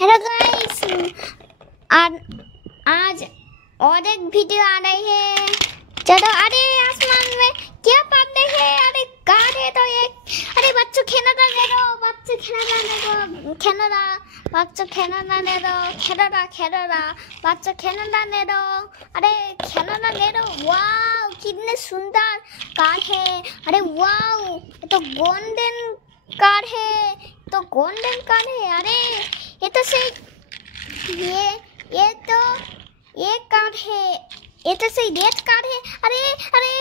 Hello guys, आज और एक वीडियो आ रही है। चलो, अरे आसमान में क्या बातें हैं? अरे कार है तो ये, अरे बच्चों खेलना दे दो, बच्चों खेलना दे दो, खेलना, बच्चों खेलना दे दो, खेलना खेलना, बच्चों खेलना दे दो, अरे खेलना दे दो। वाव, कितने सुंदर कार है। अरे वाव, ये तो गोल्डन कार है, तो गोल्डन कार है। अरे ये तो सही, ये तो ये कार है, ये तो सही रेड कार है। अरे अरे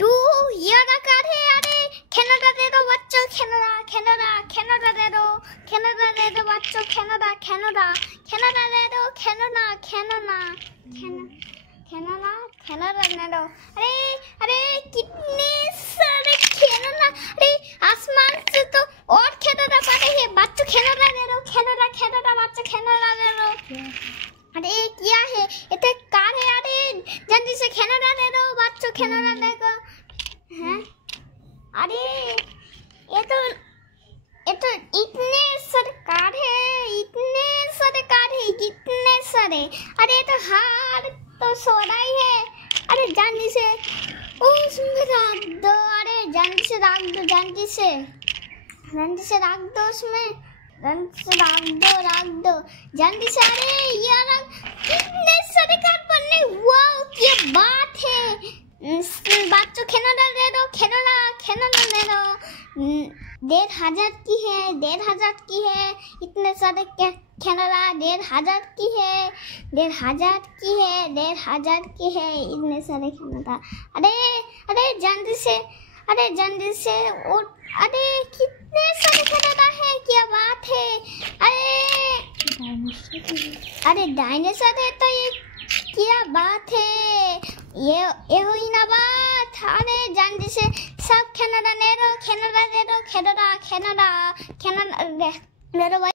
डू ये कार है। अरे खेलना दे दो बच्चों, खेलना खेलना खेलना दे दो, खेलना दे दो बच्चों, खेलना खेलना खेलना दे दो, खेलना खेलना खेलना खेलना दे दो। अरे अरे कितने सारे खेलना, अरे आसमान से तो और खेलना पड़े है। बच्चों खेलना दे दो, खेलना खेलना बच्चों खेलना दे दो। अरे क्या है? ये तो कार है। अरे जल्दी से खेलना दे दो बच्चों, खेलना दे दो। हैं? अरे ये तो इतने सारे कार है, इतने सारे कार है, कितने सारे। अरे तो हार तो सो रही है। अरे जल्दी से उसमें रख दो। अरे जल्दी से रख दो, जल्दी से रख दो उसमें, रख दो जल्दी से। अरे यार कितने सारे कार बनने। वाह क्या बात है। बच्चों खेलना दे दो, खेलना दे दो। 1,500 की है, 1,500 की है। इतने सारे खेलना 1,500 की है, 1,500 की है, 1,500 की है। इतने सारे खेलना। अरे अरे जल्दी से, अरे जल्दी से। और अरे कितने सारे खेलना है, क्या बात है। अरे डायनासोर है तो ये क्या बात है। ये हुई ना बात। अरे जल्दी से सब खेलना दे दो, खेलना दे दो, खेलना दे दो भाई।